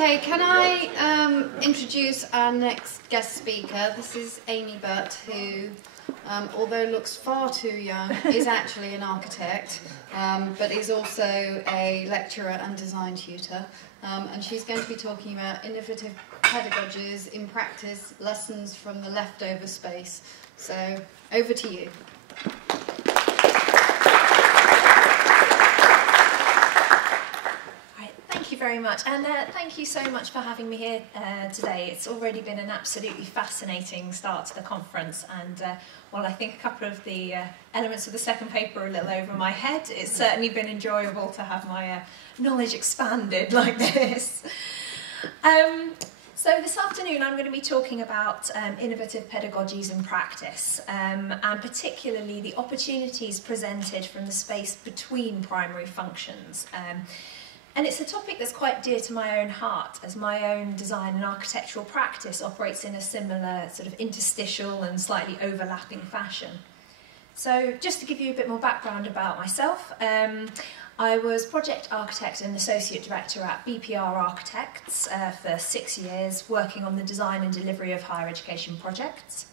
Okay, can I introduce our next guest speaker? This is Amy Butt, who, although looks far too young, is actually an architect, but is also a lecturer and design tutor. And she's going to be talking about innovative pedagogies in practice, lessons from the leftover space. So, over to you. Thank you very much, and thank you so much for having me here today. It's already been an absolutely fascinating start to the conference, and while I think a couple of the elements of the second paper are a little over my head, it's certainly been enjoyable to have my knowledge expanded like this. So this afternoon I'm going to be talking about innovative pedagogies in practice, and particularly the opportunities presented from the space between primary functions. And it's a topic that's quite dear to my own heart, as my own design and architectural practice operates in a similar sort of interstitial and slightly overlapping fashion. So just to give you a bit more background about myself, I was project architect and associate director at BPR Architects for 6 years, working on the design and delivery of higher education projects.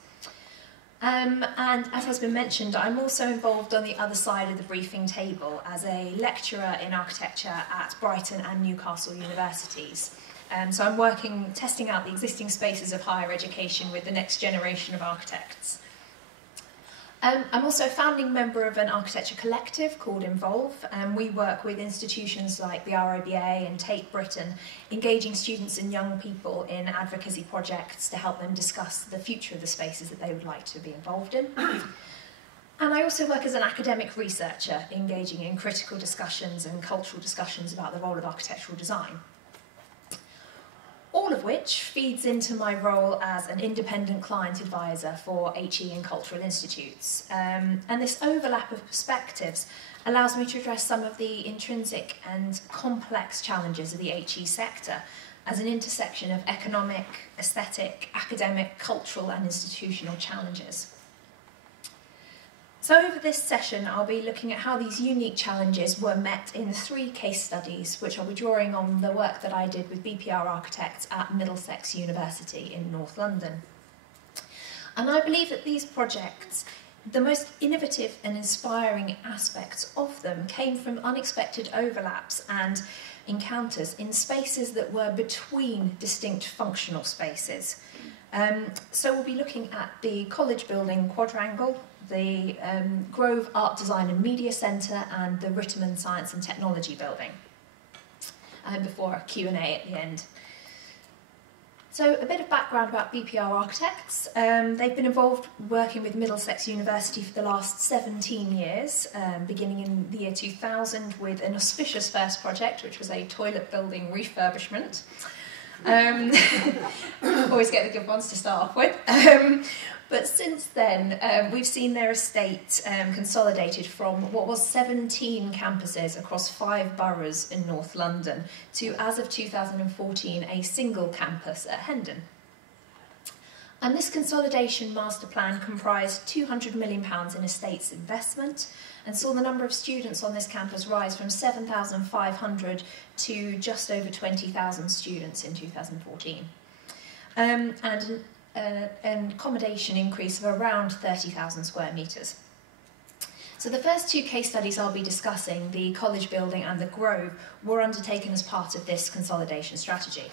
And as has been mentioned, I'm also involved on the other side of the briefing table as a lecturer in architecture at Brighton and Newcastle universities. So I'm testing out the existing spaces of higher education with the next generation of architects. I'm also a founding member of an architecture collective called Involve, and we work with institutions like the RIBA and Tate Britain, engaging students and young people in advocacy projects to help them discuss the future of the spaces that they would like to be involved in. And I also work as an academic researcher, engaging in critical discussions and cultural discussions about the role of architectural design. All of which feeds into my role as an independent client advisor for HE and cultural institutes. And this overlap of perspectives allows me to address some of the intrinsic and complex challenges of the HE sector as an intersection of economic, aesthetic, academic, cultural and institutional challenges. So over this session, I'll be looking at how these unique challenges were met in 3 case studies, which I'll be drawing on the work that I did with BPR Architects at Middlesex University in North London. And I believe that these projects, the most innovative and inspiring aspects of them came from unexpected overlaps and encounters in spaces that were between distinct functional spaces. So we'll be looking at the college building quadrangle, the Grove Art Design and Media Centre and the Ritterman Science and Technology Building, before a Q&A at the end. So a bit of background about BPR Architects. They've been involved working with Middlesex University for the last 17 years, beginning in the year 2000 with an auspicious first project, which was a toilet building refurbishment. Always get the good ones to start off with. But since then, we've seen their estate consolidated from what was 17 campuses across 5 boroughs in North London to, as of 2014, a single campus at Hendon. And this consolidation master plan comprised £200 million in estates investment and saw the number of students on this campus rise from 7,500 to just over 20,000 students in 2014. And an accommodation increase of around 30,000 square metres. So the first 2 case studies I'll be discussing, the college building and the Grove, were undertaken as part of this consolidation strategy.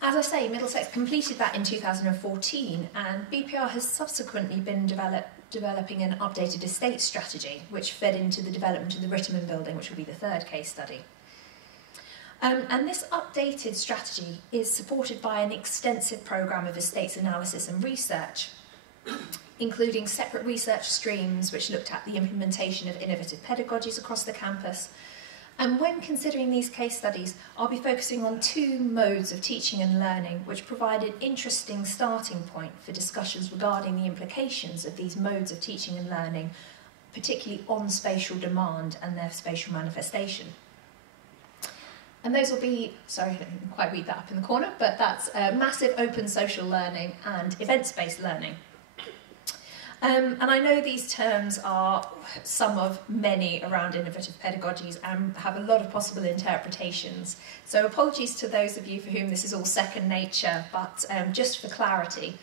As I say, Middlesex completed that in 2014, and BPR has subsequently been developing an updated estate strategy, which fed into the development of the Ritterman building, which will be the 3rd case study. And this updated strategy is supported by an extensive programme of estates analysis and research, including separate research streams which looked at the implementation of innovative pedagogies across the campus. And when considering these case studies, I'll be focusing on 2 modes of teaching and learning which provide an interesting starting point for discussions regarding the implications of these modes of teaching and learning, particularly on spatial demand and their spatial manifestation. And those will be, sorry, I didn't quite read that up in the corner, but that's massive open social learning and events-based learning. And I know these terms are some of many around innovative pedagogies and have a lot of possible interpretations. So apologies to those of you for whom this is all second nature, but just for clarity,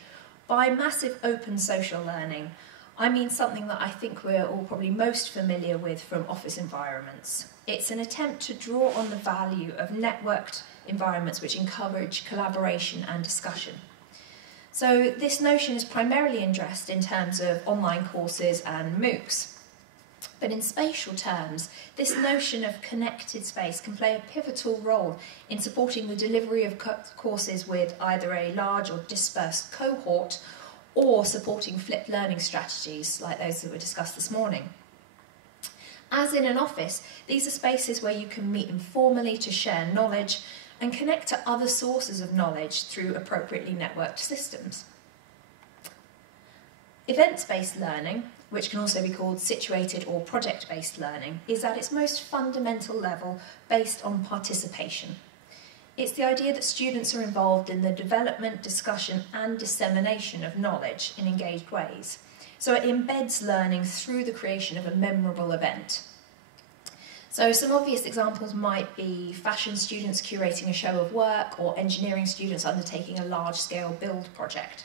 by massive open social learning, I mean something that I think we're all probably most familiar with from office environments. It's an attempt to draw on the value of networked environments which encourage collaboration and discussion. So this notion is primarily addressed in terms of online courses and MOOCs. But in spatial terms, this notion of connected space can play a pivotal role in supporting the delivery of courses with either a large or dispersed cohort or supporting flipped learning strategies like those that were discussed this morning. As in an office, these are spaces where you can meet informally to share knowledge and connect to other sources of knowledge through appropriately networked systems. Events-based learning, which can also be called situated or project-based learning, is at its most fundamental level based on participation. It's the idea that students are involved in the development, discussion and dissemination of knowledge in engaged ways. So it embeds learning through the creation of a memorable event. So some obvious examples might be fashion students curating a show of work or engineering students undertaking a large-scale build project.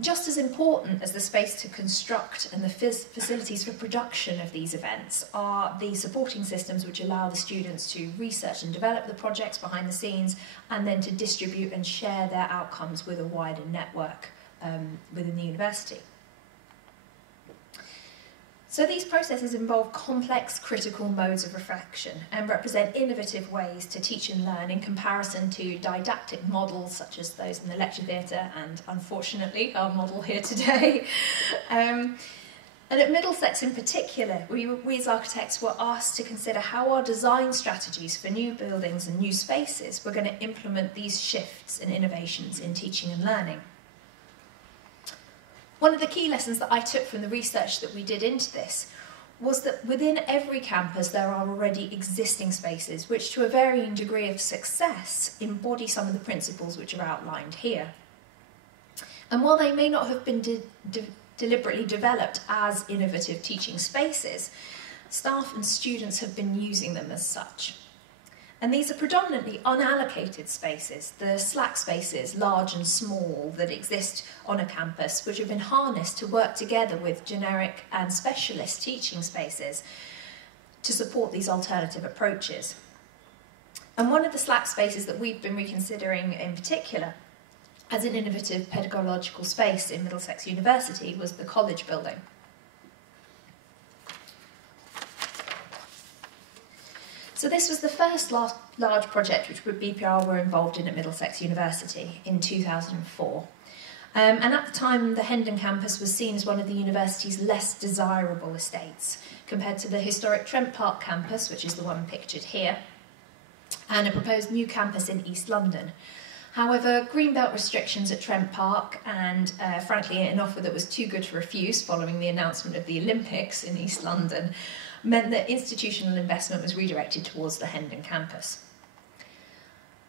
Just as important as the space to construct and the facilities for production of these events are the supporting systems which allow the students to research and develop the projects behind the scenes and then to distribute and share their outcomes with a wider network within the university. So these processes involve complex critical modes of reflection and represent innovative ways to teach and learn in comparison to didactic models such as those in the lecture theatre and, unfortunately, our model here today. And at Middlesex in particular, we as architects were asked to consider how our design strategies for new buildings and new spaces were going to implement these shifts and innovations in teaching and learning. One of the key lessons that I took from the research that we did into this was that within every campus there are already existing spaces which to a varying degree of success embody some of the principles which are outlined here. And while they may not have been deliberately developed as innovative teaching spaces, staff and students have been using them as such. And these are predominantly unallocated spaces, the slack spaces, large and small, that exist on a campus, which have been harnessed to work together with generic and specialist teaching spaces to support these alternative approaches. And one of the slack spaces that we've been reconsidering in particular as an innovative pedagogical space in Middlesex University was the college building. So this was the first large project which BPR were involved in at Middlesex University in 2004. And at the time, the Hendon campus was seen as one of the university's less desirable estates, compared to the historic Trent Park campus, which is the one pictured here, and a proposed new campus in East London. However, greenbelt restrictions at Trent Park and, frankly, an offer that was too good to refuse following the announcement of the Olympics in East London meant that institutional investment was redirected towards the Hendon campus.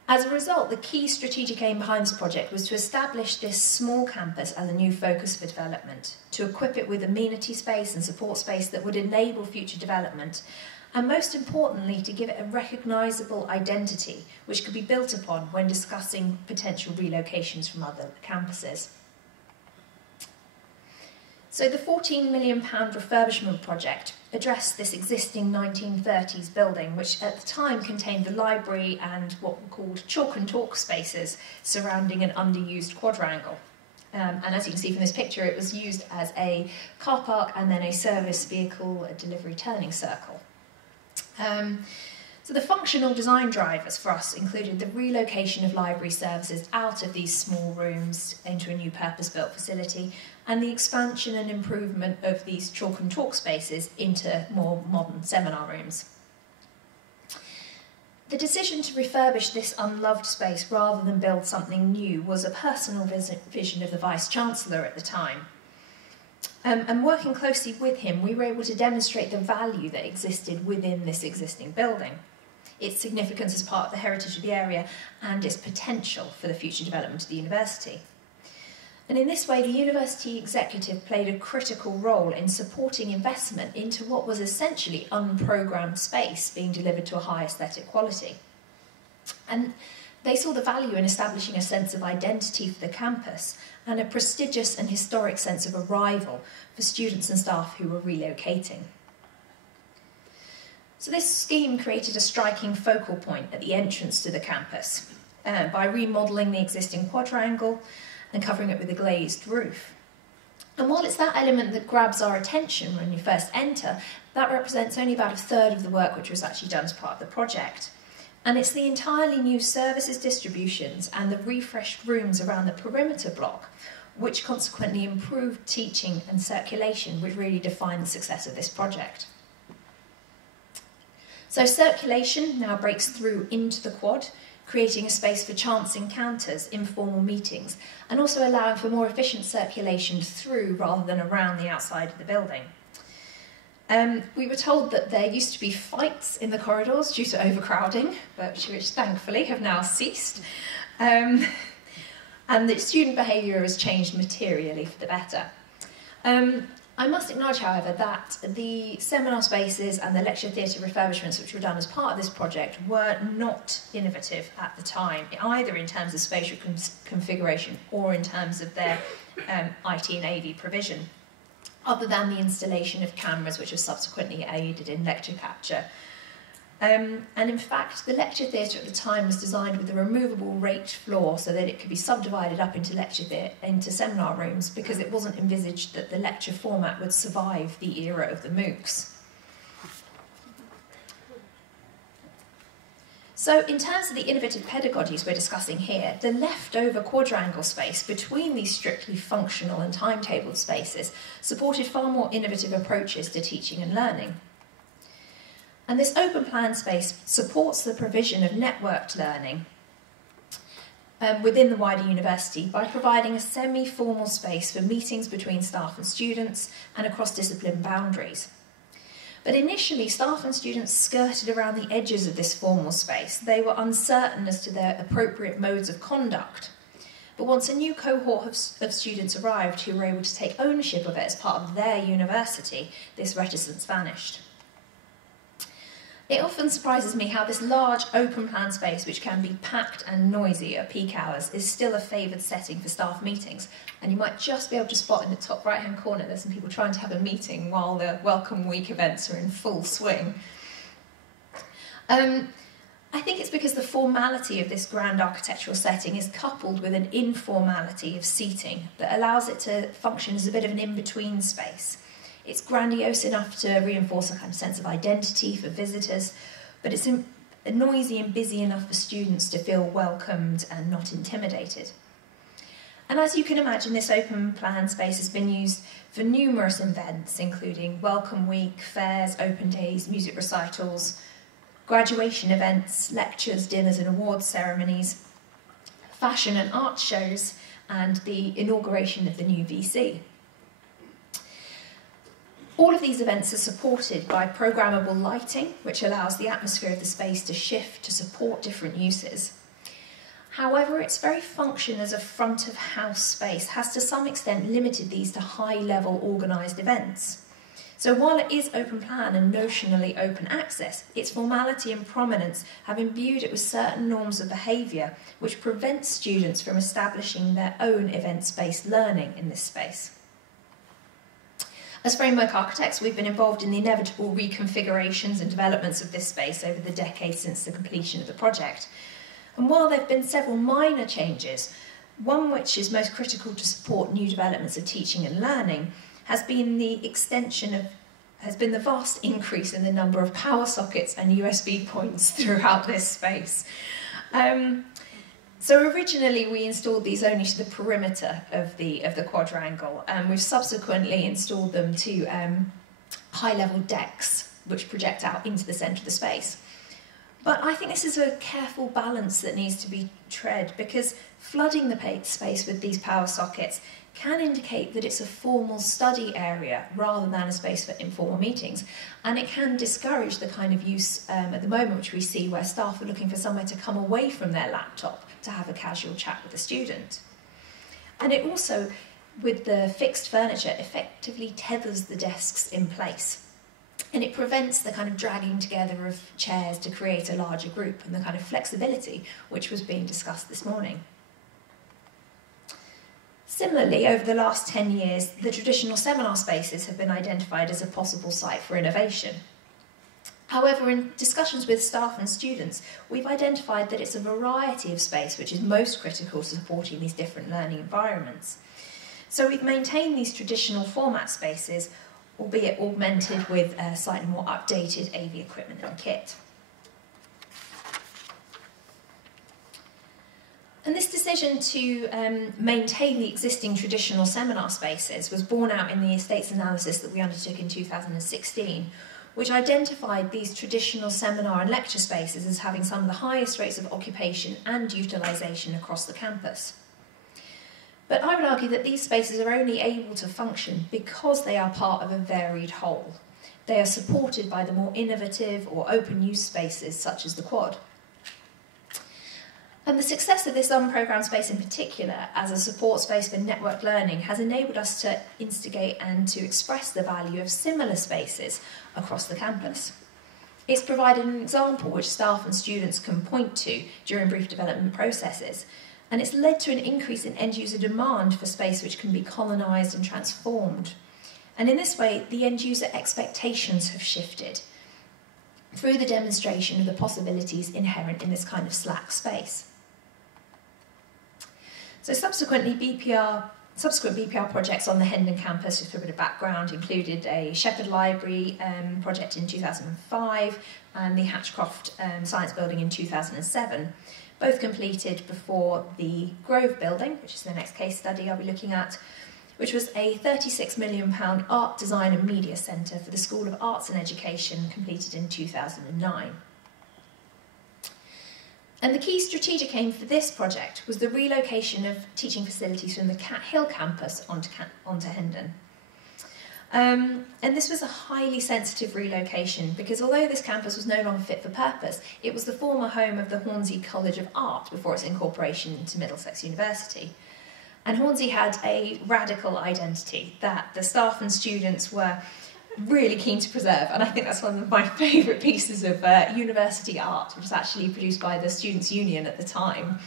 As a result, the key strategic aim behind this project was to establish this small campus as a new focus for development, to equip it with amenity space and support space that would enable future development, and most importantly, to give it a recognisable identity which could be built upon when discussing potential relocations from other campuses. So the £14 million refurbishment project addressed this existing 1930s building, which at the time contained the library and what were called chalk and talk spaces surrounding an underused quadrangle. And as you can see from this picture, it was used as a car park and then a service vehicle delivery turning circle. So the functional design drivers for us included the relocation of library services out of these small rooms into a new purpose-built facility and the expansion and improvement of these chalk and talk spaces into more modern seminar rooms. The decision to refurbish this unloved space rather than build something new was a personal vision of the Vice-Chancellor at the time. And working closely with him, we were able to demonstrate the value that existed within this existing building, its significance as part of the heritage of the area, and its potential for the future development of the university. And in this way, the university executive played a critical role in supporting investment into what was essentially unprogrammed space being delivered to a high aesthetic quality. And they saw the value in establishing a sense of identity for the campus and a prestigious and historic sense of arrival for students and staff who were relocating. So this scheme created a striking focal point at the entrance to the campus by remodelling the existing quadrangle and covering it with a glazed roof. And while it's that element that grabs our attention when you first enter, that represents only about a third of the work which was actually done as part of the project. And it's the entirely new services distributions and the refreshed rooms around the perimeter block which consequently improved teaching and circulation, which really defined the success of this project. So circulation now breaks through into the quad, creating a space for chance encounters, informal meetings, and also allowing for more efficient circulation through rather than around the outside of the building. We were told that there used to be fights in the corridors due to overcrowding, which thankfully have now ceased, and that student behaviour has changed materially for the better. I must acknowledge, however, that the seminar spaces and the lecture theatre refurbishments which were done as part of this project were not innovative at the time, either in terms of spatial configuration or in terms of their IT and AV provision, other than the installation of cameras which have subsequently aided in lecture capture. And in fact, the lecture theatre at the time was designed with a removable raked floor so that it could be subdivided up into seminar rooms, because it wasn't envisaged that the lecture format would survive the era of the MOOCs. So in terms of the innovative pedagogies we're discussing here, the leftover quadrangle space between these strictly functional and timetabled spaces supported far more innovative approaches to teaching and learning. And this open plan space supports the provision of networked learning within the wider university by providing a semi-formal space for meetings between staff and students and across discipline boundaries. But initially, staff and students skirted around the edges of this formal space. They were uncertain as to their appropriate modes of conduct. But once a new cohort of students arrived who were able to take ownership of it as part of their university, this reticence vanished. It often surprises me how this large open plan space, which can be packed and noisy at peak hours, is still a favoured setting for staff meetings. And you might just be able to spot in the top right hand corner there's some people trying to have a meeting while the Welcome Week events are in full swing. I think it's because the formality of this grand architectural setting is coupled with an informality of seating that allows it to function as a bit of an in-between space. It's grandiose enough to reinforce a kind of sense of identity for visitors, but it's noisy and busy enough for students to feel welcomed and not intimidated. And as you can imagine, this open plan space has been used for numerous events, including Welcome Week, fairs, open days, music recitals, graduation events, lectures, dinners and awards ceremonies, fashion and art shows, and the inauguration of the new VC. All of these events are supported by programmable lighting, which allows the atmosphere of the space to shift to support different uses. However, its very function as a front-of-house space has to some extent limited these to high-level organised events. So while it is open plan and notionally open access, its formality and prominence have imbued it with certain norms of behaviour which prevent students from establishing their own events-based learning in this space. As framework architects, we've been involved in the inevitable reconfigurations and developments of this space over the decades since the completion of the project. And while there have been several minor changes, one which is most critical to support new developments of teaching and learning has been the vast increase in the number of power sockets and USB points throughout this space. So originally we installed these only to the perimeter of the quadrangle, and we've subsequently installed them to high-level decks which project out into the centre of the space. But I think this is a careful balance that needs to be tread, because flooding the space with these power sockets can indicate that it's a formal study area rather than a space for informal meetings, and it can discourage the kind of use at the moment which we see where staff are looking for somewhere to come away from their laptop to have a casual chat with a student. And it also, with the fixed furniture, effectively tethers the desks in place. And it prevents the kind of dragging together of chairs to create a larger group and the kind of flexibility which was being discussed this morning. Similarly, over the last 10 years, the traditional seminar spaces have been identified as a possible site for innovation. However, in discussions with staff and students, we've identified that it's a variety of space which is most critical to supporting these different learning environments. So we've maintained these traditional format spaces, albeit augmented with slightly more updated AV equipment and kit. And this decision to maintain the existing traditional seminar spaces was borne out in the estates analysis that we undertook in 2016, which identified these traditional seminar and lecture spaces as having some of the highest rates of occupation and utilisation across the campus. But I would argue that these spaces are only able to function because they are part of a varied whole. They are supported by the more innovative or open use spaces such as the quad. And the success of this unprogrammed space in particular as a support space for network learning has enabled us to instigate and to express the value of similar spaces across the campus. It's provided an example which staff and students can point to during brief development processes, and it's led to an increase in end-user demand for space which can be colonised and transformed. And in this way, the end-user expectations have shifted through the demonstration of the possibilities inherent in this kind of slack space. So subsequent BPR projects on the Hendon campus, just for a bit of background, included a Shepherd Library project in 2005 and the Hatchcroft Science Building in 2007, both completed before the Grove Building, which is the next case study I'll be looking at, which was a £36 million art, design and media centre for the School of Arts and Education, completed in 2009. And the key strategic aim for this project was the relocation of teaching facilities from the Cat Hill campus onto Hendon. And this was a highly sensitive relocation because although this campus was no longer fit for purpose, it was the former home of the Hornsey College of Art before its incorporation into Middlesex University. And Hornsey had a radical identity that the staff and students were really keen to preserve, and I think that's one of my favourite pieces of university art, which was actually produced by the Students' Union at the time.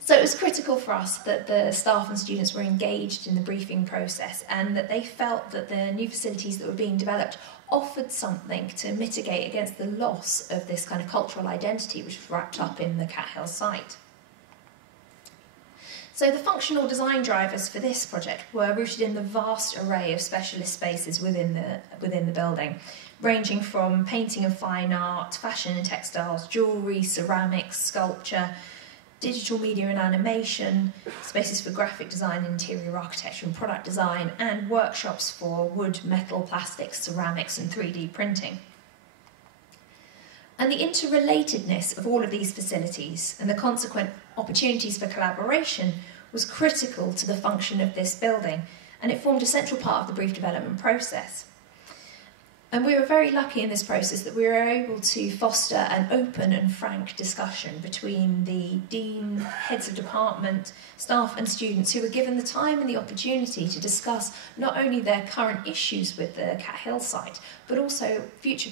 So it was critical for us that the staff and students were engaged in the briefing process and that they felt that the new facilities that were being developed offered something to mitigate against the loss of this kind of cultural identity which was wrapped up in the Cat Hill site. So the functional design drivers for this project were rooted in the vast array of specialist spaces within the building, ranging from painting and fine art, fashion and textiles, jewellery, ceramics, sculpture, digital media and animation, spaces for graphic design, interior architecture and product design, and workshops for wood, metal, plastics, ceramics and 3D printing. And the interrelatedness of all of these facilities and the consequent opportunities for collaboration was critical to the function of this building, and it formed a central part of the brief development process. And we were very lucky in this process that we were able to foster an open and frank discussion between the dean, heads of department, staff and students who were given the time and the opportunity to discuss not only their current issues with the Cat Hill site, but also future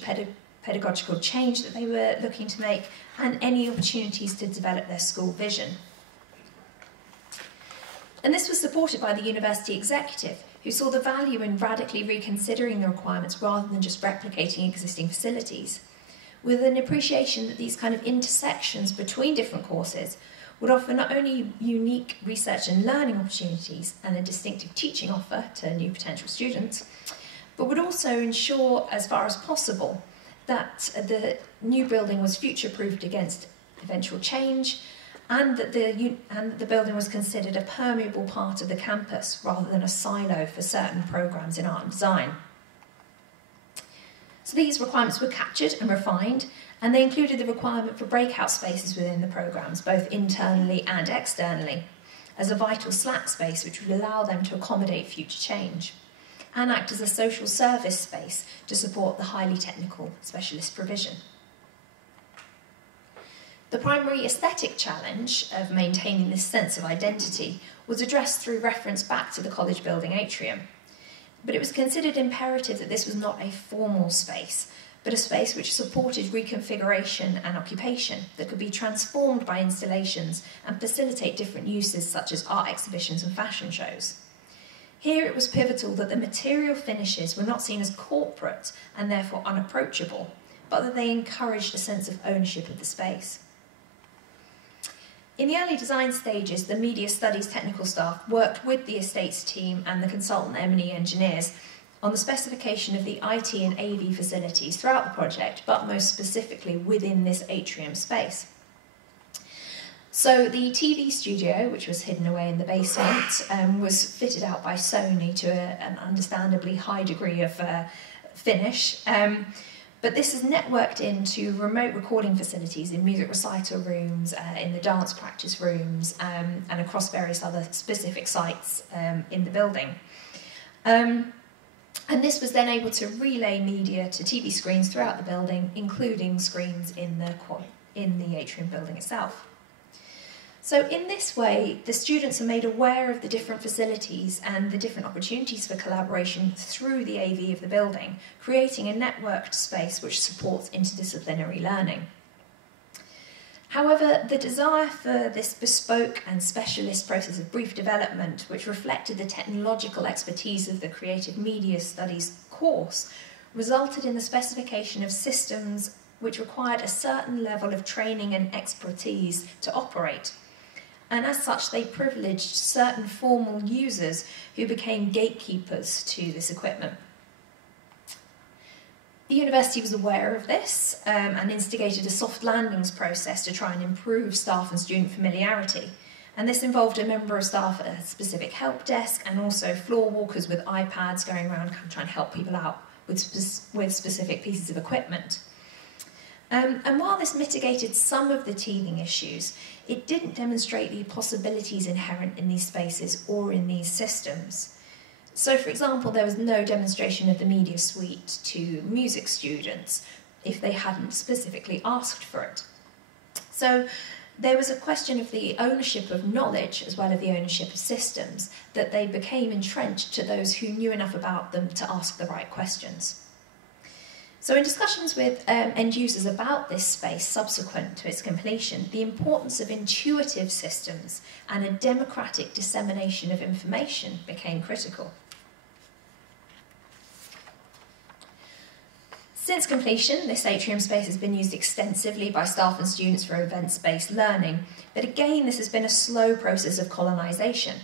pedagogical change that they were looking to make and any opportunities to develop their school vision. And this was supported by the university executive, who saw the value in radically reconsidering the requirements rather than just replicating existing facilities, with an appreciation that these kind of intersections between different courses would offer not only unique research and learning opportunities and a distinctive teaching offer to new potential students, but would also ensure, as far as possible, that the new building was future-proofed against eventual change, and that the building was considered a permeable part of the campus rather than a silo for certain programmes in art and design. So these requirements were captured and refined, and they included the requirement for breakout spaces within the programmes, both internally and externally, as a vital slack space which would allow them to accommodate future change, and act as a social service space to support the highly technical specialist provision. The primary aesthetic challenge of maintaining this sense of identity was addressed through reference back to the college building atrium. But it was considered imperative that this was not a formal space, but a space which supported reconfiguration and occupation that could be transformed by installations and facilitate different uses such as art exhibitions and fashion shows. Here it was pivotal that the material finishes were not seen as corporate and therefore unapproachable, but that they encouraged a sense of ownership of the space. In the early design stages, the media studies technical staff worked with the estates team and the consultant M&E engineers on the specification of the IT and AV facilities throughout the project, but most specifically within this atrium space. So the TV studio, which was hidden away in the basement, was fitted out by Sony to an understandably high degree of finish. But this is networked into remote recording facilities in music recital rooms, in the dance practice rooms, and across various other specific sites in the building. And this was then able to relay media to TV screens throughout the building, including screens in the atrium building itself. So in this way, the students are made aware of the different facilities and the different opportunities for collaboration through the AV of the building, creating a networked space which supports interdisciplinary learning. However, the desire for this bespoke and specialist process of brief development, which reflected the technological expertise of the Creative Media Studies course, resulted in the specification of systems which required a certain level of training and expertise to operate. And as such, they privileged certain formal users who became gatekeepers to this equipment. The university was aware of this and instigated a soft landings process to try and improve staff and student familiarity. And this involved a member of staff at a specific help desk and also floor walkers with iPads going around trying to help people out with specific pieces of equipment. And while this mitigated some of the teething issues, it didn't demonstrate the possibilities inherent in these spaces or in these systems. So, for example, there was no demonstration of the media suite to music students if they hadn't specifically asked for it. So there was a question of the ownership of knowledge as well as the ownership of systems, that they became entrenched to those who knew enough about them to ask the right questions. So in discussions with end users about this space subsequent to its completion, the importance of intuitive systems and a democratic dissemination of information became critical. Since completion, this atrium space has been used extensively by staff and students for events-based learning, but again this has been a slow process of colonisation.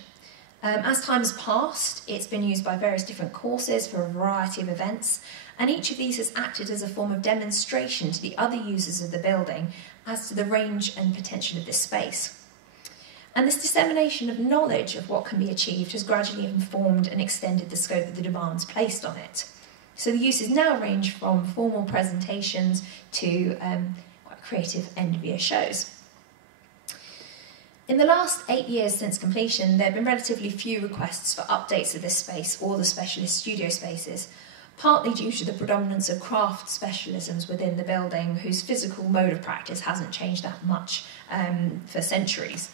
As time has passed, it's been used by various different courses for a variety of events, and each of these has acted as a form of demonstration to the other users of the building as to the range and potential of this space. And this dissemination of knowledge of what can be achieved has gradually informed and extended the scope of the demands placed on it. So the uses now range from formal presentations to quite creative end-of-year shows. In the last 8 years since completion, there have been relatively few requests for updates of this space or the specialist studio spaces, partly due to the predominance of craft specialisms within the building, whose physical mode of practice hasn't changed that much for centuries.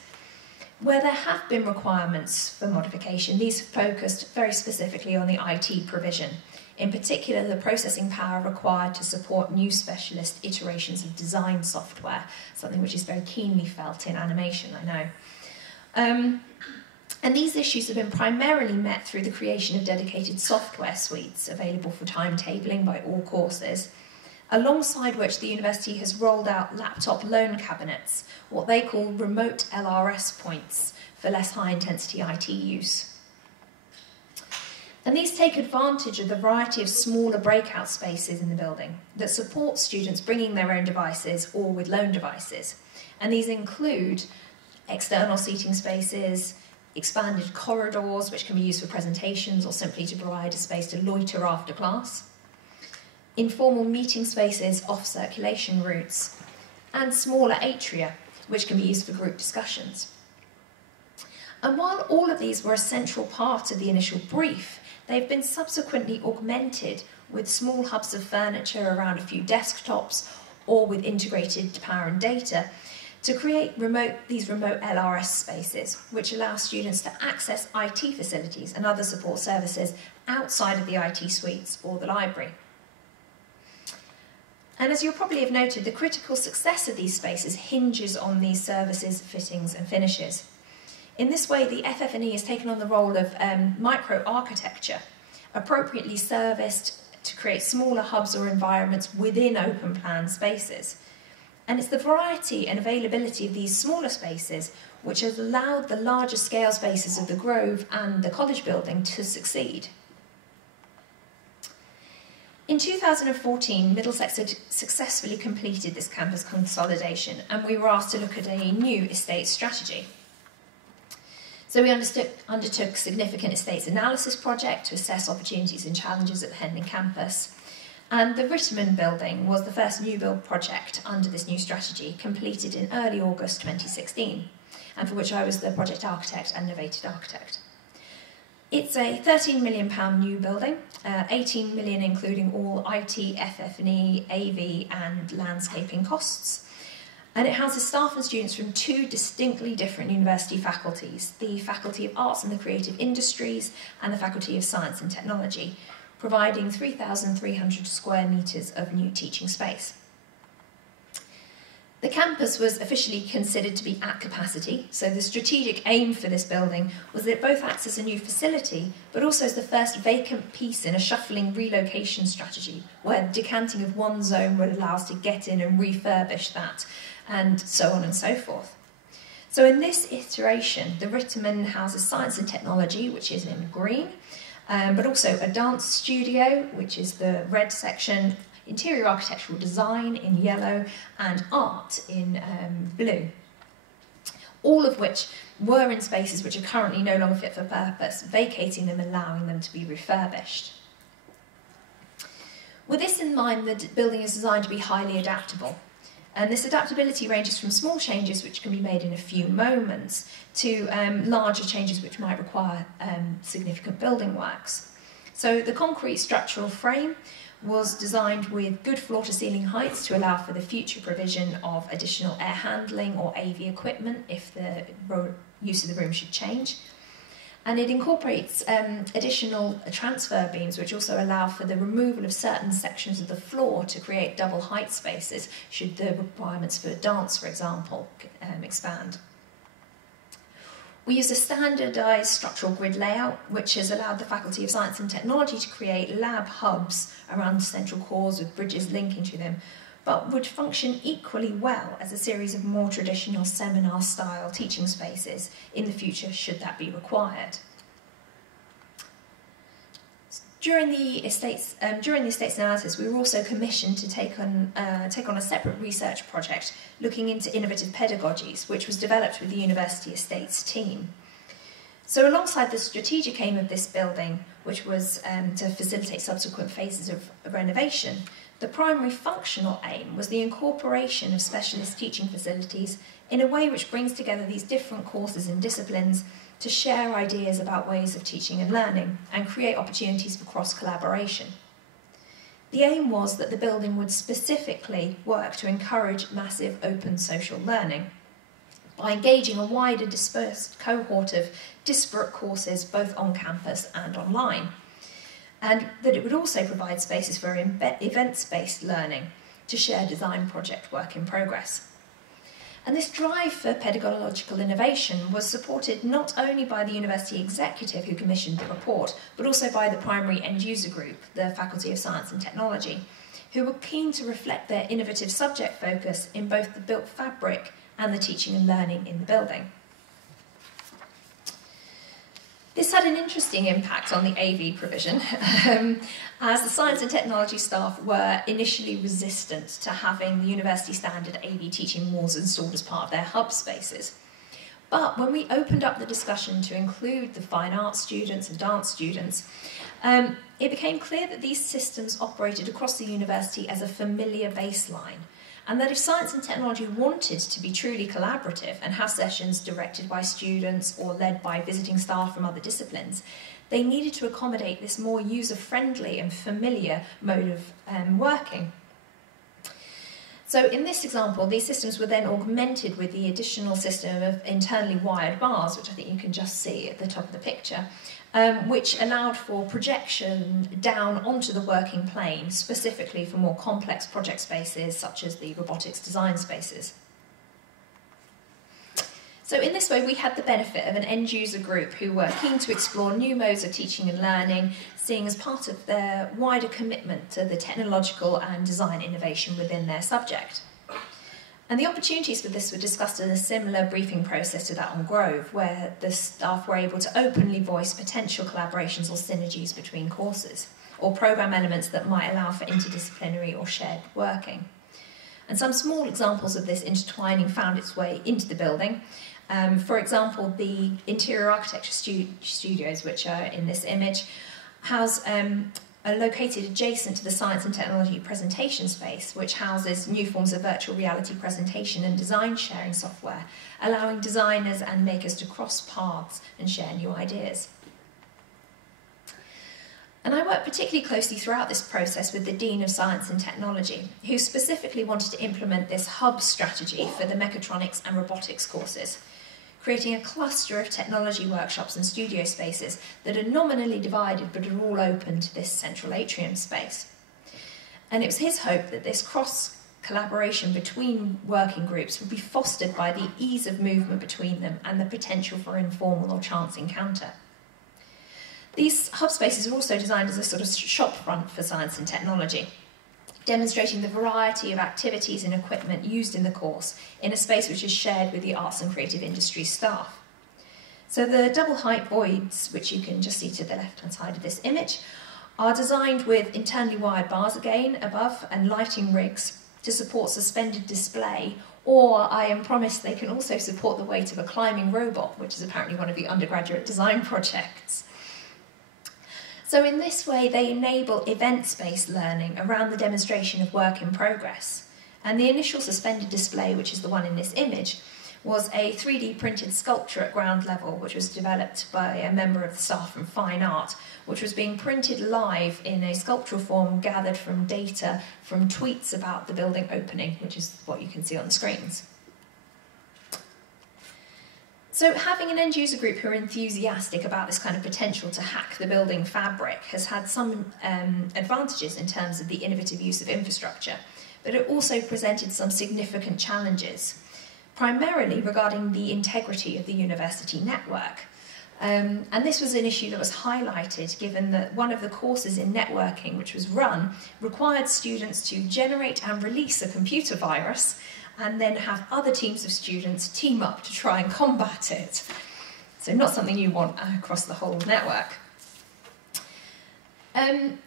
Where there have been requirements for modification, these have focused very specifically on the IT provision, in particular the processing power required to support new specialist iterations of design software, something which is very keenly felt in animation, I know. And these issues have been primarily met through the creation of dedicated software suites available for timetabling by all courses, alongside which the university has rolled out laptop loan cabinets, what they call remote LRS points, for less high-intensity IT use. And these take advantage of the variety of smaller breakout spaces in the building that support students bringing their own devices or with loan devices. And these include external seating spaces, expanded corridors which can be used for presentations or simply to provide a space to loiter after class, informal meeting spaces off circulation routes, and smaller atria which can be used for group discussions. And while all of these were a central part of the initial brief, they've been subsequently augmented with small hubs of furniture around a few desktops or with integrated power and data to create these remote LRS spaces, which allow students to access IT facilities and other support services outside of the IT suites or the library. And as you'll probably have noted, the critical success of these spaces hinges on these services, fittings and finishes. In this way, the FF&E has taken on the role of micro-architecture, appropriately serviced to create smaller hubs or environments within open plan spaces. And it's the variety and availability of these smaller spaces which has allowed the larger scale spaces of the Grove and the college building to succeed. In 2014, Middlesex had successfully completed this campus consolidation, and we were asked to look at a new estate strategy. So we undertook a significant estates analysis project to assess opportunities and challenges at the Henley campus. And the Ritterman building was the first new build project under this new strategy, completed in early August 2016, and for which I was the project architect and novated architect. It's a £13 million new building, 18 million including all IT, FF&E, AV and landscaping costs. And it houses staff and students from two distinctly different university faculties, the Faculty of Arts and the Creative Industries and the Faculty of Science and Technology, providing 3,300 square metres of new teaching space. The campus was officially considered to be at capacity, so the strategic aim for this building was that it both acts as a new facility, but also as the first vacant piece in a shuffling relocation strategy, where decanting of one zone would allow us to get in and refurbish that, and so on and so forth. So in this iteration, the Ritterman houses Science and Technology, which is in green, but also a dance studio, which is the red section, interior architectural design in yellow, and art in blue. All of which were in spaces which are currently no longer fit for purpose, vacating them, allowing them to be refurbished. With this in mind, the building is designed to be highly adaptable. And this adaptability ranges from small changes which can be made in a few moments to larger changes which might require significant building works. So the concrete structural frame was designed with good floor-to-ceiling heights to allow for the future provision of additional air handling or AV equipment if the use of the room should change. And it incorporates additional transfer beams which also allow for the removal of certain sections of the floor to create double height spaces should the requirements for dance, for example, expand. We used a standardised structural grid layout which has allowed the Faculty of Science and Technology to create lab hubs around central cores with bridges linking to them, but would function equally well as a series of more traditional seminar-style teaching spaces in the future should that be required. During the estates analysis, we were also commissioned to take on a separate research project looking into innovative pedagogies, which was developed with the University Estates team. So alongside the strategic aim of this building, which was to facilitate subsequent phases of renovation, the primary functional aim was the incorporation of specialist teaching facilities in a way which brings together these different courses and disciplines to share ideas about ways of teaching and learning and create opportunities for cross-collaboration. The aim was that the building would specifically work to encourage massive open social learning by engaging a wider dispersed cohort of disparate courses both on campus and online, and that it would also provide spaces for events-based learning to share design project work in progress. And this drive for pedagogical innovation was supported not only by the university executive who commissioned the report, but also by the primary end-user group, the Faculty of Science and Technology, who were keen to reflect their innovative subject focus in both the built fabric and the teaching and learning in the building. This had an interesting impact on the AV provision, as the science and technology staff were initially resistant to having the university standard AV teaching walls installed as part of their hub spaces. But when we opened up the discussion to include the fine arts students and dance students, it became clear that these systems operated across the university as a familiar baseline, and that if science and technology wanted to be truly collaborative and have sessions directed by students or led by visiting staff from other disciplines, they needed to accommodate this more user-friendly and familiar mode of working. So in this example, these systems were then augmented with the additional system of internally wired bars, which I think you can just see at the top of the picture, which allowed for projection down onto the working plane, specifically for more complex project spaces, such as the robotics design spaces. So in this way, we had the benefit of an end-user group who were keen to explore new modes of teaching and learning, seeing as part of their wider commitment to the technological and design innovation within their subject. And the opportunities for this were discussed in a similar briefing process to that on Grove, where the staff were able to openly voice potential collaborations or synergies between courses, or programme elements that might allow for interdisciplinary or shared working. And some small examples of this intertwining found its way into the building. For example, the interior architecture studios, which are in this image, are located adjacent to the science and technology presentation space, which houses new forms of virtual reality presentation and design sharing software, allowing designers and makers to cross paths and share new ideas. And I worked particularly closely throughout this process with the Dean of Science and Technology, who specifically wanted to implement this hub strategy for the mechatronics and robotics courses, creating a cluster of technology workshops and studio spaces that are nominally divided but are all open to this central atrium space. And it was his hope that this cross-collaboration between working groups would be fostered by the ease of movement between them and the potential for informal or chance encounter. These hub spaces are also designed as a sort of shop front for science and technology, demonstrating the variety of activities and equipment used in the course in a space which is shared with the arts and creative industry staff. So the double height voids, which you can just see to the left-hand side of this image, are designed with internally wired bars again above and lighting rigs to support suspended display, or I am promised they can also support the weight of a climbing robot, which is apparently one of the undergraduate design projects. So in this way, they enable events-based learning around the demonstration of work in progress. And the initial suspended display, which is the one in this image, was a 3D printed sculpture at ground level, which was developed by a member of the staff from Fine Art, which was being printed live in a sculptural form gathered from data from tweets about the building opening, which is what you can see on the screens. So having an end-user group who are enthusiastic about this kind of potential to hack the building fabric has had some advantages in terms of the innovative use of infrastructure, but it also presented some significant challenges, primarily regarding the integrity of the university network. And this was an issue that was highlighted given that one of the courses in networking which was run required students to generate and release a computer virus and then have other teams of students team up to try and combat it. So not something you want across the whole network.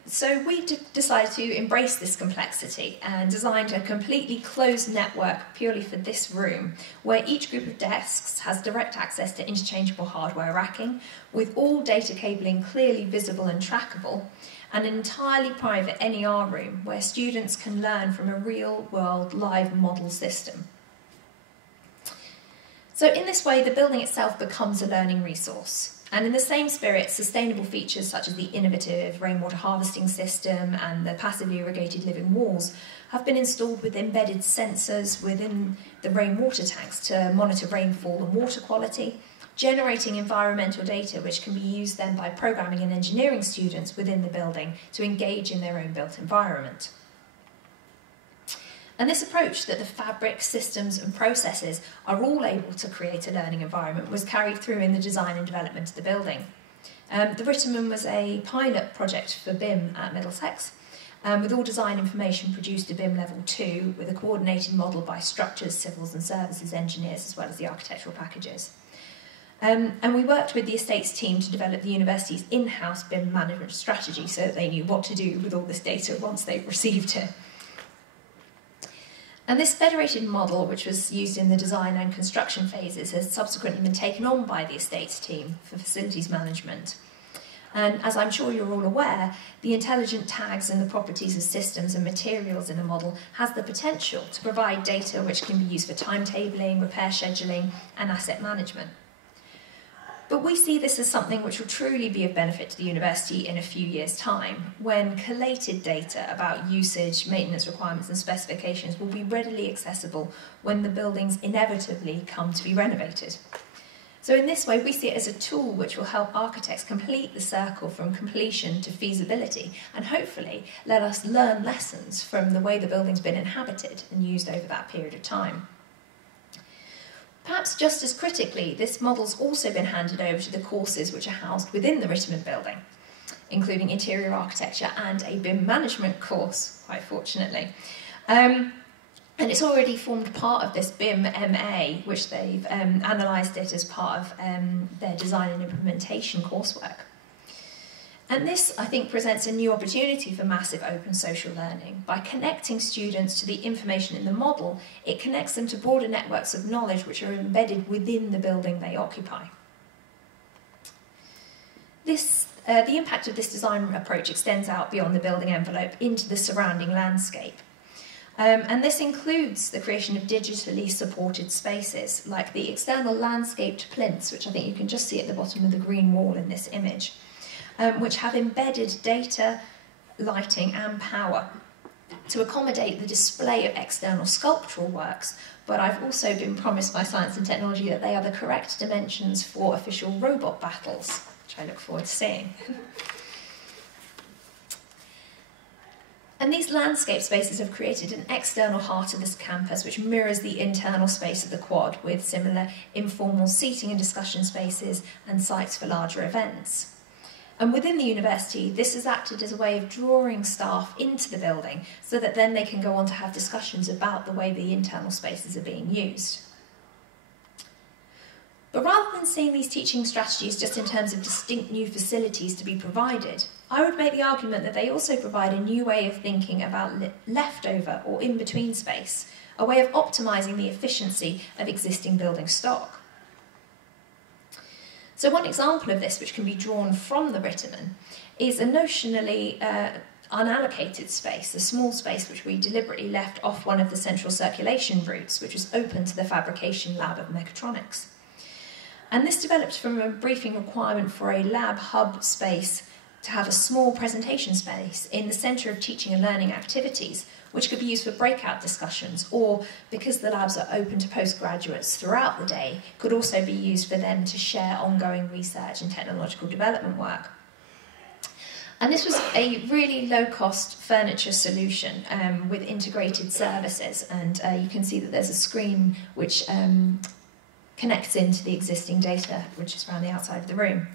So we decided to embrace this complexity and designed a completely closed network purely for this room, where each group of desks has direct access to interchangeable hardware racking, with all data cabling clearly visible and trackable, and an entirely private NER room where students can learn from a real-world live model system. So in this way, the building itself becomes a learning resource. And in the same spirit, sustainable features such as the innovative rainwater harvesting system and the passively irrigated living walls have been installed with embedded sensors within the rainwater tanks to monitor rainfall and water quality, generating environmental data which can be used then by programming and engineering students within the building to engage in their own built environment. And this approach that the fabric, systems and processes are all able to create a learning environment was carried through in the design and development of the building. The Ritterman was a pilot project for BIM at Middlesex, with all design information produced to BIM level 2 with a coordinated model by structures, civils and services engineers as well as the architectural packages. And we worked with the estates team to develop the university's in-house BIM management strategy so that they knew what to do with all this data once they'd received it. And this federated model, which was used in the design and construction phases, has subsequently been taken on by the estates team for facilities management. And as I'm sure you're all aware, the intelligent tags and the properties of systems and materials in a model has the potential to provide data which can be used for timetabling, repair scheduling, and asset management. But we see this as something which will truly be of benefit to the university in a few years' time, when collated data about usage, maintenance requirements and specifications will be readily accessible when the buildings inevitably come to be renovated. So in this way, we see it as a tool which will help architects complete the circle from completion to feasibility, and hopefully let us learn lessons from the way the building's been inhabited and used over that period of time. Perhaps just as critically, this model's also been handed over to the courses which are housed within the Ritterman building, including interior architecture and a BIM management course, quite fortunately. And it's already formed part of this BIM MA, which they've analysed it as part of their design and implementation coursework. And this, I think, presents a new opportunity for massive open social learning. By connecting students to the information in the model, it connects them to broader networks of knowledge which are embedded within the building they occupy. The impact of this design approach extends out beyond the building envelope into the surrounding landscape. And this includes the creation of digitally supported spaces, like the external landscaped plinths, which I think you can just see at the bottom of the green wall in this image, which have embedded data, lighting and power to accommodate the display of external sculptural works, but I've also been promised by Science and Technology that they are the correct dimensions for official robot battles, which I look forward to seeing. And these landscape spaces have created an external heart of this campus which mirrors the internal space of the quad, with similar informal seating and discussion spaces and sites for larger events. And within the university, this has acted as a way of drawing staff into the building so that then they can go on to have discussions about the way the internal spaces are being used. But rather than seeing these teaching strategies just in terms of distinct new facilities to be provided, I would make the argument that they also provide a new way of thinking about leftover or in-between space, a way of optimising the efficiency of existing building stock. So one example of this, which can be drawn from the Ritterman, is a notionally unallocated space, a small space which we deliberately left off one of the central circulation routes, which was open to the fabrication lab of mechatronics. And this developed from a briefing requirement for a lab hub space to have a small presentation space in the centre of teaching and learning activities, which could be used for breakout discussions, or, because the labs are open to postgraduates throughout the day, could also be used for them to share ongoing research and technological development work. And this was a really low-cost furniture solution with integrated services, and you can see that there's a screen which connects into the existing data, which is around the outside of the room.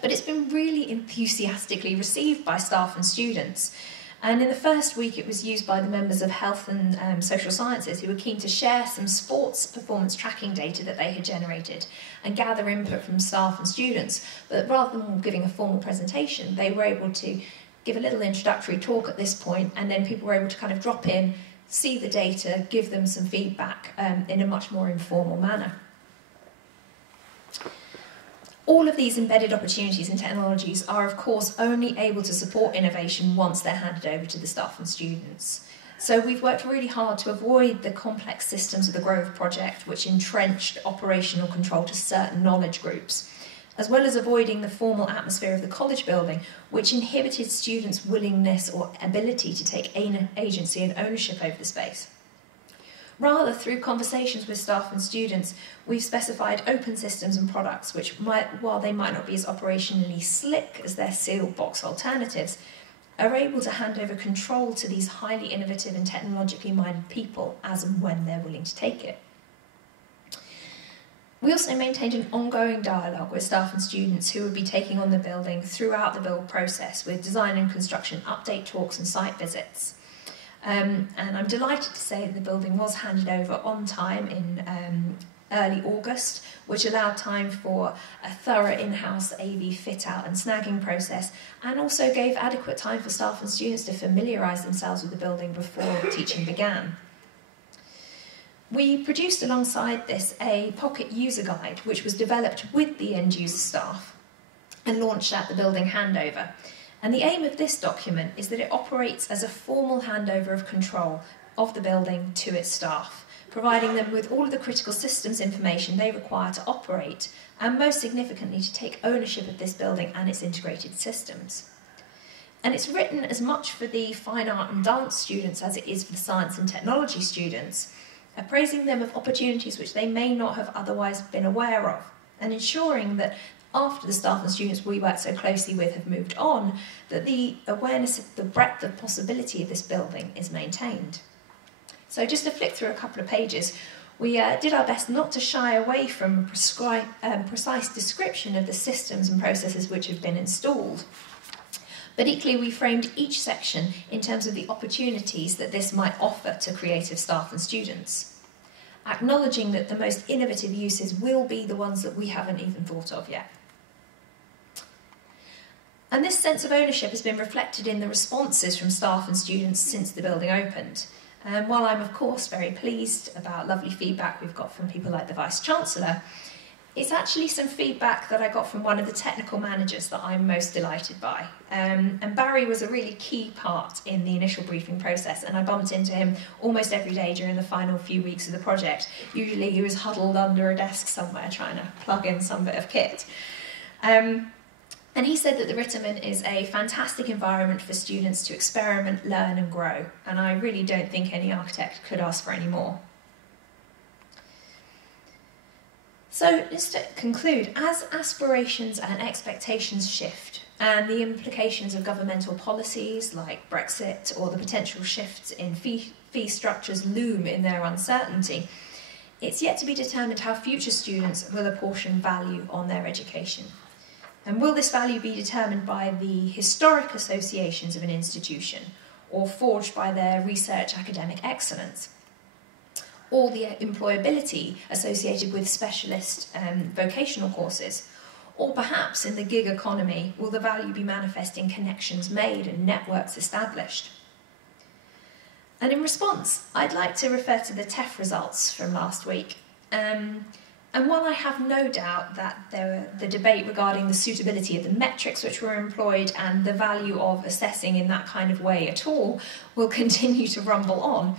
But it's been really enthusiastically received by staff and students. And in the first week, it was used by the members of Health and Social Sciences, who were keen to share some sports performance tracking data that they had generated and gather input from staff and students. But rather than giving a formal presentation, they were able to give a little introductory talk at this point, and then people were able to kind of drop in, see the data, give them some feedback in a much more informal manner. All of these embedded opportunities and technologies are, of course, only able to support innovation once they're handed over to the staff and students. So we've worked really hard to avoid the complex systems of the Grove project, which entrenched operational control to certain knowledge groups, as well as avoiding the formal atmosphere of the college building, which inhibited students' willingness or ability to take agency and ownership over the space. Rather, through conversations with staff and students, we've specified open systems and products which, while they might not be as operationally slick as their sealed box alternatives, are able to hand over control to these highly innovative and technologically minded people as and when they're willing to take it. We also maintained an ongoing dialogue with staff and students who would be taking on the building throughout the build process, with design and construction update talks and site visits. And I'm delighted to say that the building was handed over on time in early August, which allowed time for a thorough in-house AV fit-out and snagging process, and also gave adequate time for staff and students to familiarise themselves with the building before teaching began. We produced alongside this a pocket user guide, which was developed with the end-user staff and launched at the building handover. And the aim of this document is that it operates as a formal handover of control of the building to its staff, providing them with all of the critical systems information they require to operate, and most significantly to take ownership of this building and its integrated systems. And it's written as much for the fine art and dance students as it is for the science and technology students, appraising them of opportunities which they may not have otherwise been aware of, and ensuring that after the staff and students we work so closely with have moved on, that the awareness of the breadth of possibility of this building is maintained. So just to flick through a couple of pages, we did our best not to shy away from a precise description of the systems and processes which have been installed. But equally, we framed each section in terms of the opportunities that this might offer to creative staff and students, acknowledging that the most innovative uses will be the ones that we haven't even thought of yet. And this sense of ownership has been reflected in the responses from staff and students since the building opened. And while I'm of course very pleased about lovely feedback we've got from people like the Vice-Chancellor, it's actually some feedback that I got from one of the technical managers that I'm most delighted by. And Barry was a really key part in the initial briefing process, and I bumped into him almost every day during the final few weeks of the project. Usually he was huddled under a desk somewhere trying to plug in some bit of kit. And he said that the Ritterman is a fantastic environment for students to experiment, learn and grow, and I really don't think any architect could ask for any more. So, just to conclude, as aspirations and expectations shift, and the implications of governmental policies like Brexit or the potential shifts in fee structures loom in their uncertainty, it's yet to be determined how future students will apportion value on their education. And will this value be determined by the historic associations of an institution, or forged by their research academic excellence? Or the employability associated with specialist vocational courses? Or perhaps in the gig economy, will the value be manifest in connections made and networks established? And in response, I'd like to refer to the TEF results from last week. And while I have no doubt that the debate regarding the suitability of the metrics which were employed and the value of assessing in that kind of way at all will continue to rumble on,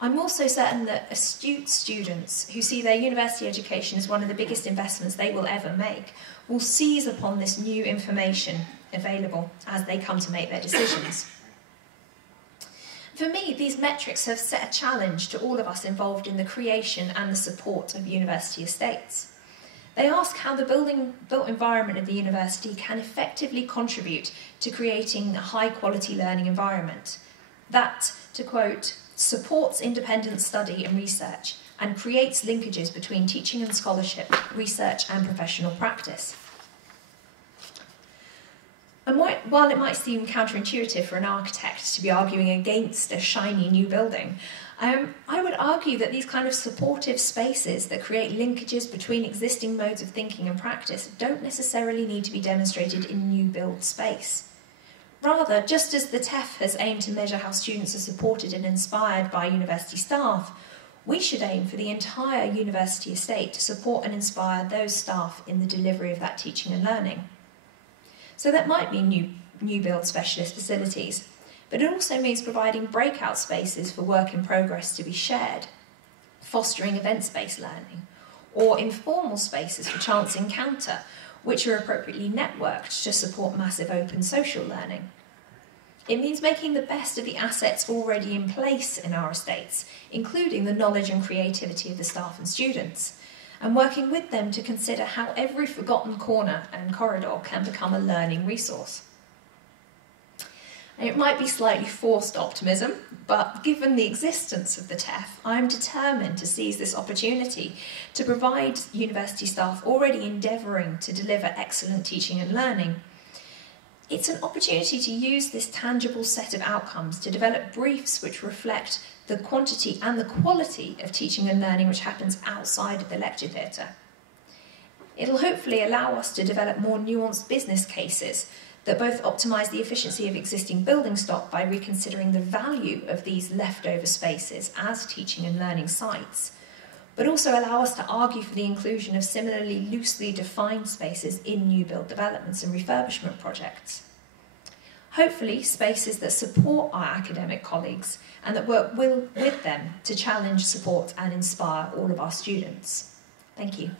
I'm also certain that astute students who see their university education as one of the biggest investments they will ever make will seize upon this new information available as they come to make their decisions. For me, these metrics have set a challenge to all of us involved in the creation and the support of university estates. They ask how the built environment of the university can effectively contribute to creating a high-quality learning environment that, to quote, supports independent study and research and creates linkages between teaching and scholarship, research and professional practice. And while it might seem counterintuitive for an architect to be arguing against a shiny new building, I would argue that these kind of supportive spaces that create linkages between existing modes of thinking and practice don't necessarily need to be demonstrated in new build space. Rather, just as the TEF has aimed to measure how students are supported and inspired by university staff, we should aim for the entire university estate to support and inspire those staff in the delivery of that teaching and learning. So that might be new build specialist facilities, but it also means providing breakout spaces for work in progress to be shared, fostering events-based learning, or informal spaces for chance encounter, which are appropriately networked to support massive open social learning. It means making the best of the assets already in place in our estates, including the knowledge and creativity of the staff and students, and working with them to consider how every forgotten corner and corridor can become a learning resource. And it might be slightly forced optimism, but given the existence of the TEF, I'm determined to seize this opportunity to provide university staff already endeavouring to deliver excellent teaching and learning. It's an opportunity to use this tangible set of outcomes to develop briefs which reflect the quantity and the quality of teaching and learning which happens outside of the lecture theatre. It'll hopefully allow us to develop more nuanced business cases that both optimise the efficiency of existing building stock by reconsidering the value of these leftover spaces as teaching and learning sites, but also allow us to argue for the inclusion of similarly loosely defined spaces in new build developments and refurbishment projects. Hopefully spaces that support our academic colleagues and that work with them to challenge, support and inspire all of our students. Thank you.